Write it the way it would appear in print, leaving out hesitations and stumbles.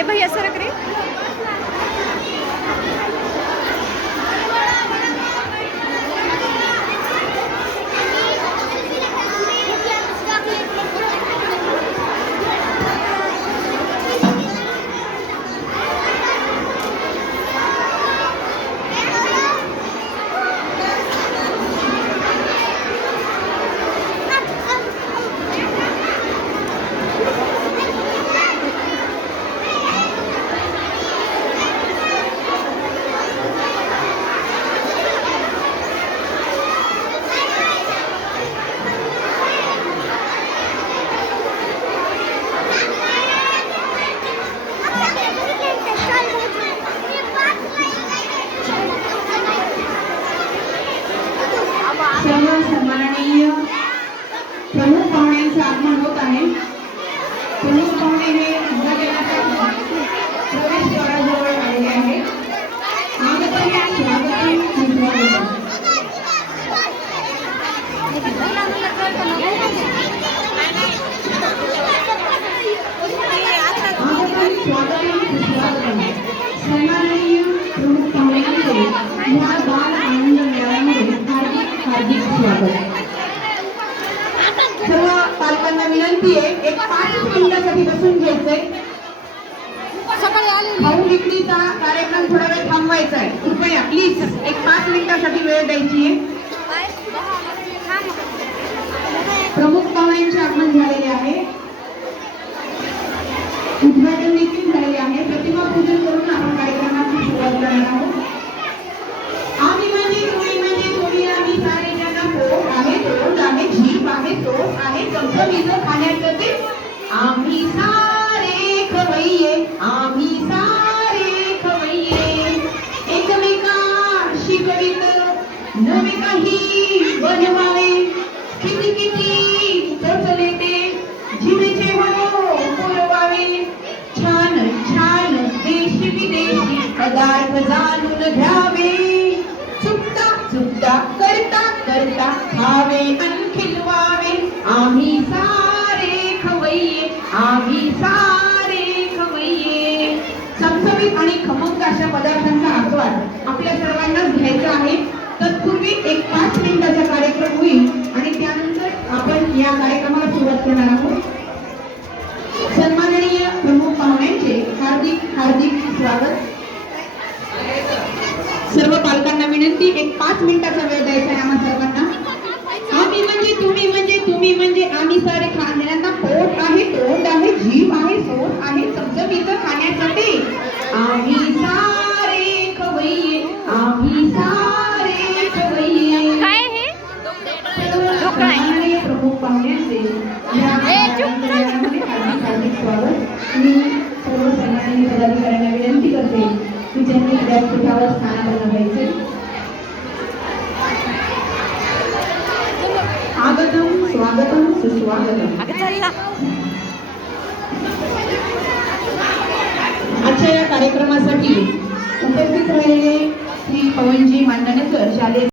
ए भैया सरक रे। सर्व सन्माननीय प्रमुख पाहुण्यांचे आगमन होत आहे। प्रमुख पाहुणे हे प्रवेशद्वाराजवळ आलेले आहेत। सन्माननीय प्रमुख पाहुण्यांचे या बाल आनंद मेळाव्यामध्ये हार्दिक स्वागत। सर्व पालकांना विनंती आहे, एक 5 मिनिटांसाठी बसून घ्यायचंय। भाऊ विक्रीचा कार्यक्रम थोडा वेळ थांबवायचा आहे, कृपया प्लीज एक 5 मिनिटांसाठी वेळ द्यायची आहे। प्रमुख पाहुण्यांचे आगमन झालेले आहे, उद्घाटन देखील झालेले आहे। प्रतिमा पूजन करून आपण कार्यक्रमाची सुरुवात करणार आहोत। आम्ही म्हणजे तुम्ही म्हणजे तुम्ही आम्ही सारे जण पोट आहे तोंड आहे जीभ आहे चोच आहे चमचमीचं खाण्याचं ते आम्ही सारे खवय्ये आम्ही सारे खवय्ये एकमेकांशी गणित नवे काही बनवावे किती किती चचले ते जीवेचे हो पुरवावे छान छान देशी विदेशी पदार्थ जाणून घ्यावे चुकता चुकता करता करता खावे अन खिलवावे आम्ही सारे खवय्ये आम्ही सारे खवय्ये। चमचमीत आणि खमंग अशा पदार्थांचा आस्वाद आपल्या सर्वांनाच घ्यायचा आहे। तत्पूर्वी एक 5 मिनिटाचा कार्यक्रम होईल आणि त्यानंतर आपण या कार्यक्रमाला सुरुवात करणार आहोत। सन्माननीय प्रमुख पाहुण्यांचे हार्दिक हार्दिक स्वागत। सर्व पालकांना विनंती, एक 5 मिनिटाचा वेळ द्यायचा आहे आम्हा सर्वांना। आम्ही म्हणजे तुम्ही म्हणजे आम्ही सारे खाणाऱ्यांना पोट आहे तोंड आहे जीभ आहे चोच आहे चमचमीचं खाण्यासाठी आम्ही सारे खवय्ये आम्ही सारे खवय्ये। काय हे सन्माननीय प्रमुख पाहुण्यांचे या कार्यक्रमामध्ये हार्दिक हार्दिक स्वागत। मी सर्व सन्माननीय पदाधिकाऱ्यांना विनंती करते की ज्यांनी व्यासपीठावर स्थानापन्न व्हायचे। आगतम स्वागतम सुस्वागतम। आजच्या या कार्यक्रमासाठी उपस्थित राहिलेले श्री पवनजी मांडणेकर शालेय